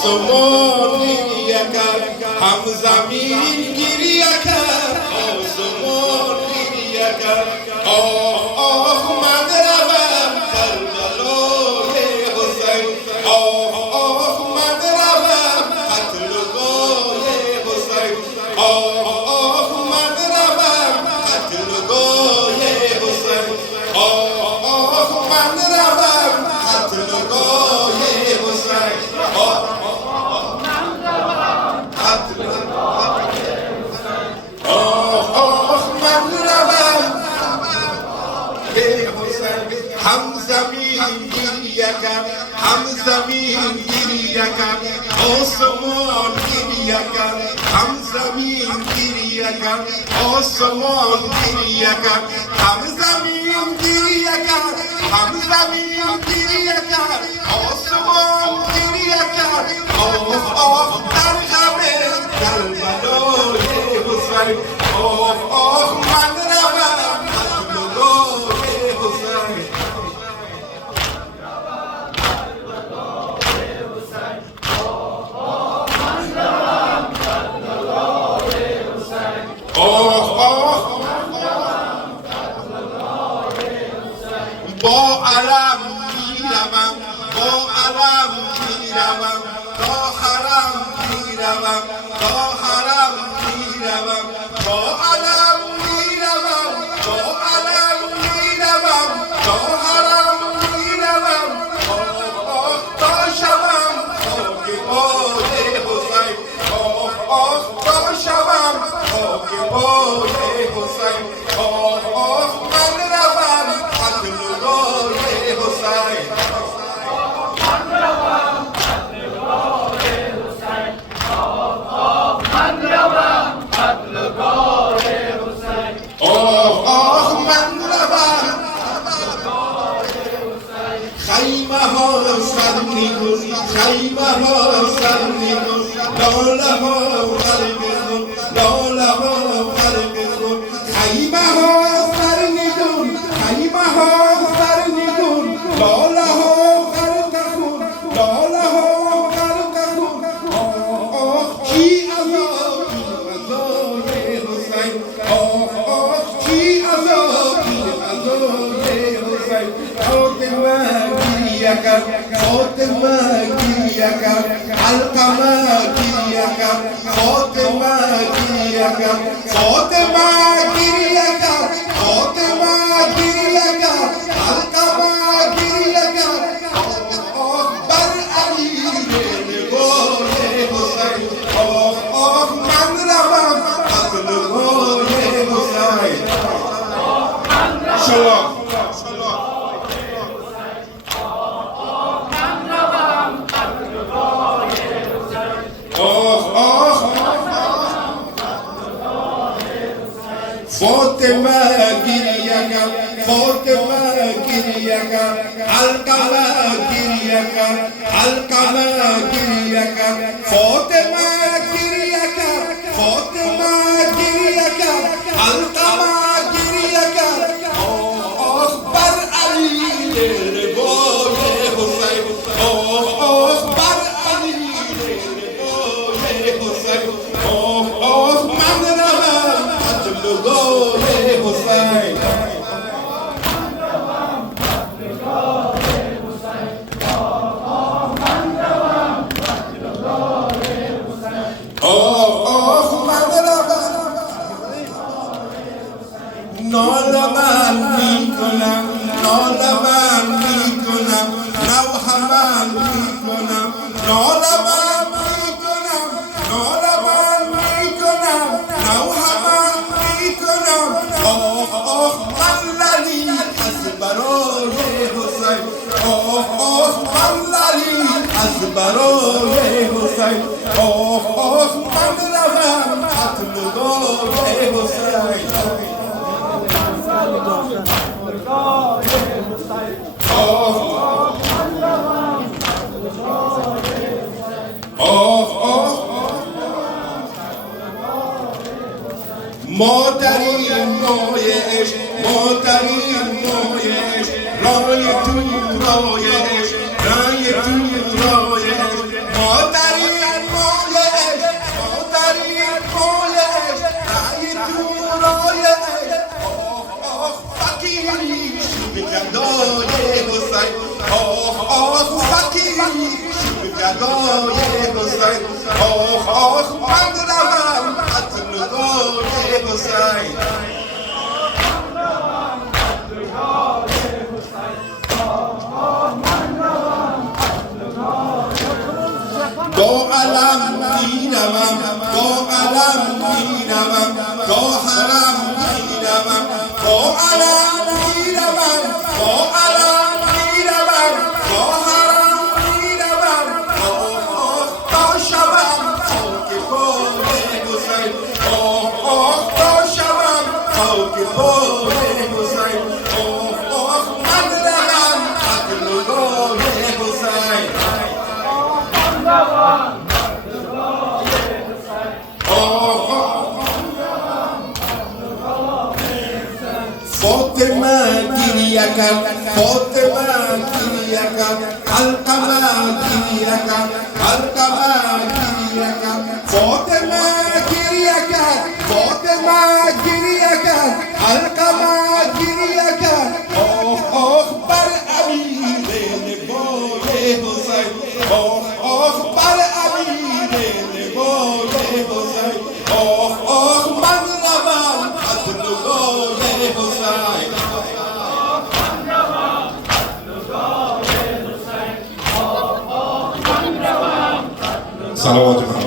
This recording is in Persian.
آسمان گریه کرد هم زمین گریه کرد آسمان گریه کرد آه من روم کربلای حسین آه من روم قتلگاه حسین آه من روم قتلگاه حسین آه من روم قتلگاه حسین هم زمین گریه کرد هم زمین گریه کرد آسمان گریه کرد هم زمین گریه کرد آسمان گریه کرد هم زمین گریه کرد هم زمین گریه کرد آسمان گریه کرد آه در غم کربلای حسین آه من روم قتلگاه حسین با علم میروم با علم میروم تا حرم میروم تا حرم میروم با علم میروم با علم میروم تا حرم میروم تا شوم خاک پای حسین تا شوم خاک پای حسین من روم قتلگاه حسین خیمه ها سر میگون خیمه ها سر میگون لاله ها غرق کن لاله ها غرق کن خیمه ها سر میگون خیمه ها سر میگون لاله ها غرق کن لاله ها غرق کن کی عذابی حسین کی عذابی حسین فاطمه گریه کرد فاطمه گریه کرد علقمه گریه کرد فاطمه گریه کرد فاطمه گریه کرد فاطمه گریه کرد علقمه گریه کرد بر علی نگاه حسین من روم قتلگاه حسین شما فاطمه گریه کرد فاطمه گریه کرد علقمه گریه کرد علقمه گریه کرد فاطمه گریه کرد فاطمه گریه کرد علقمه گریه کرد بر علی نگاه حسین بر علی نگاه حسین من روم قتلگاه حسین ناله من میکنم ناله من میکنم نوح من میکنم ناله من میکنم ناله من میکنم نوح من میکنم من للی از برای حسین من للی از برای حسین من روم قتلگاه حسین مادرین مایش مادرین مایش رای تو رایش رای تو رایش مادرین فدای حسین آخ آخ من روم قتلگاه حسین با علم میروم با علم میروم با حرم میروم با علم میروم با علم میروم با حرم میروم تا شوم خاک پای حسین تا شوم خاک پای حسین من روم قتلگاه حسین فاطمه گریه کرد فاطمه گریه کرد علقمه گریه کرد علقمه گریه کرد فاطمه گریه کرد فاطمه گریه کرد علقمه گریه کرد آخ بر امیر نگاه حسین آخ بر امیر نگاه حسین آخ من روم قتلگاه حسین صلوات